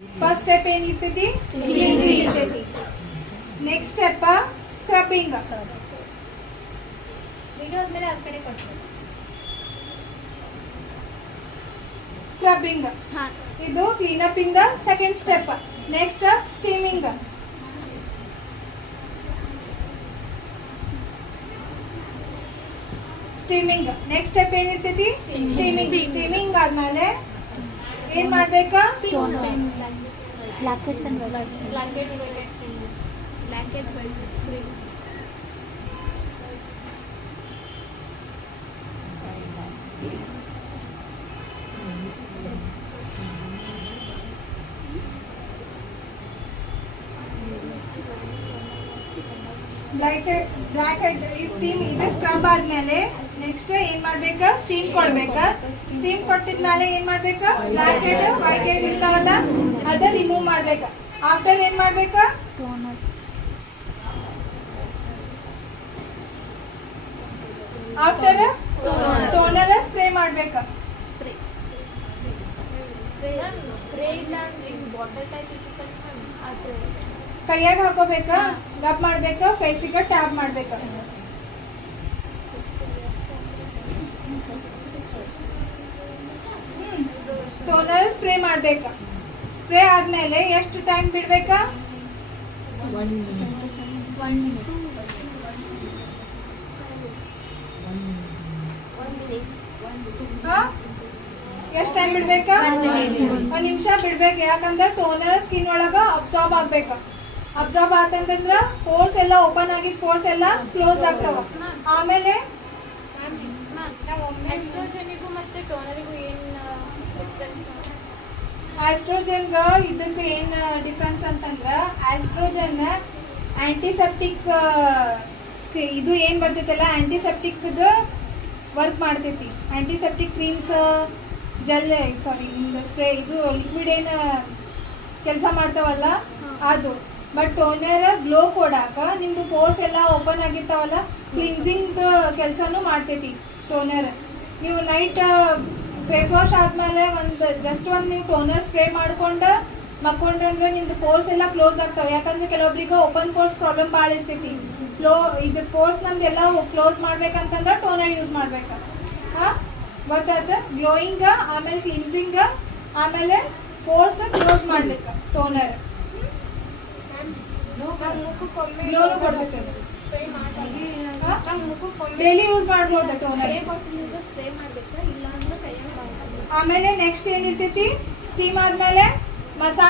First step ಏನಿರ್ತೈತಿ cleansing ಇರ್ತೈತಿ. Next step scrubbing. Scrubbing ಇದು ಕ್ಲೀನಪ್ ಇಂದ second step. Next steaming. Steaming next step ಏನಿರ್ತೈತಿ ಸ್ಟೀಮಿಂಗ್. ಸ್ಟೀಮಿಂಗ್ ಆದ್ಮೇಲೆ ಏನ್ ಮಾಡ್ಬೇಕಾ ಬ್ಲ್ಯಾಕ್ ಹೆಡ್ ಸ್ಟೀಮ್ ಇದೆ. ಸ್ಕ್ರಬ್ ಆದ್ಮೇಲೆ ನೆಕ್ಸ್ಟ್ ಏನ್ ಮಾಡ್ಬೇಕ ಸ್ಟೀಮ್ ಕೊಡ್ಬೇಕ. ಸ್ಟೀಮ್ ಕೊಟ್ಟಿದ್ಮೇಲೆ ಏನ್ ಮಾಡ್ಬೇಕ ಬ್ಲ್ಯಾಕ್ ಹೆಡ್ ವೈಟ್ ಹೆಡ್ ಇರ್ತಾವಲ್ಲ ಅದ ರಿಮೂವ್ ಮಾಡ್ಬೇಕ. ಆಫ್ಟರ್ ಏನ್ ಮಾಡ್ಬೇಕ ಆಫ್ಟರ್ ಟೋನರ್ ಸ್ಪ್ರೇ ಮಾಡ್ಬೇಕ. ಕೈಯಾಗ ಹಾಕೋಬೇಕ, ರಬ್ ಮಾಡ್ಬೇಕ, ಫೇಸಿಗೆ ಟ್ಯಾಪ್ ಮಾಡ್ಬೇಕ. ಟೋನರ್ ಸ್ಪ್ರೇ ಮಾಡ್ಬೇಕ. ಸ್ಪ್ರೇ ಆದ್ಮೇಲೆ ಎಷ್ಟು ಟೈಮ್ ಬಿಡ್ಬೇಕಾ ಎಷ್ಟು ಟೈಮ್ ಬಿಡ್ಬೇಕಾ 1 ನಿಮಿಷ ಬಿಡ್ಬೇಕು. ಯಾಕಂದ್ರೆ ಟೋನರ್ ಸ್ಕಿನ್ ಒಳಗ ಅಬ್ಸಾರ್ಬ್ ಆಗ್ಬೇಕ. ಅಬ್ಸಾರ್ಬ್ ಆತಂದ್ರ ಪೋರ್ಸ್ ಎಲ್ಲ ಓಪನ್ ಆಗಿದ್ ಪೋರ್ಸ್ ಎಲ್ಲ ಕ್ಲೋಸ್ ಆಗ್ತಾವ. ಆಮೇಲೆ ಆಸ್ಟ್ರೋಜನ್ಗ ಇದಕ್ಕೆ ಏನ್ ಡಿಫ್ರೆನ್ಸ್ ಅಂತಂದ್ರ ಆಸ್ಟ್ರೋಜನ್ ಆಂಟಿಸೆಪ್ಟಿಕ್ ಇದು ಏನ್ ಬರ್ತೈತಲ್ಲ ಆಂಟಿಸೆಪ್ಟಿಕ್ ವರ್ಕ್ ಮಾಡ್ತೈತಿ. ಆಂಟಿಸೆಪ್ಟಿಕ್ ಕ್ರೀಮ್ಸ್ ಜೆಲ್ ನಿಮ್ದು ಸ್ಪ್ರೇ ಇದು ಲಿಕ್ವಿಡ್ ಏನು ಕೆಲಸ ಮಾಡ್ತಾವಲ್ಲ ಅದು. ಬಟ್ ಟೋನರ್ ಗ್ಲೋ ಕೊಡಾಕ ನಿಮ್ದು ಪೋರ್ಸ್ ಎಲ್ಲ ಓಪನ್ ಆಗಿರ್ತಾವಲ್ಲ ಕ್ಲಿನ್ಸಿಂಗ್ ಕೆಲಸನೂ ಮಾಡ್ತೈತಿ ಟೋನರ್. ನೀವು ನೈಟ್ ಫೇಸ್ ವಾಶ್ ಆದ್ಮೇಲೆ ಜಸ್ಟ್ ನೀವು ಟೋನರ್ ಸ್ಪ್ರೇ ಮಾಡ್ಕೊಂಡು ಮಕ್ಕೊಂಡ್ರೆ ಅಂದ್ರೆ ನಿಮ್ದು ಪೋರ್ಸ್ ಎಲ್ಲ ಕ್ಲೋಸ್ ಆಗ್ತಾವೆ. ಯಾಕಂದ್ರೆ ಕೆಲವೊಬ್ರಿಗೆ ಓಪನ್ ಪೋರ್ಸ್ ಪ್ರಾಬ್ಲಮ್ ಭಾಳ ಇರ್ತೈತಿ. ಇದು ಪೋರ್ಸ್ ನಮ್ದು ಎಲ್ಲ ಕ್ಲೋಸ್ ಮಾಡ್ಬೇಕಂತಂದ್ರೆ ಟೋನರ್ ಯೂಸ್ ಮಾಡ್ಬೇಕು. ಗೊತ್ತಾಯ್ತು ಗ್ಲೋಯಿಂಗ್ ಆಮೇಲೆ ಕ್ಲಿನ್ಸಿಂಗ್ ಆಮೇಲೆ ಪೋರ್ಸ್ ಕ್ಲೋಸ್ ಮಾಡ್ಲಿಕ್ಕೆ ಟೋನರ್ ಗ್ಲೋನು ಕೊಡ್ತೈತೆ. ಡೈಲಿ ಯೂಸ್ ಮಾಡ್ಬೋದು ಟೋನರ್. ಆಮೇಲೆ ನೆಕ್ಸ್ಟ್ ಏನಿರ್ತೈತಿ ಸ್ಟೀಮ್ ಆದ್ಮೇಲೆ ಮಸಾಲ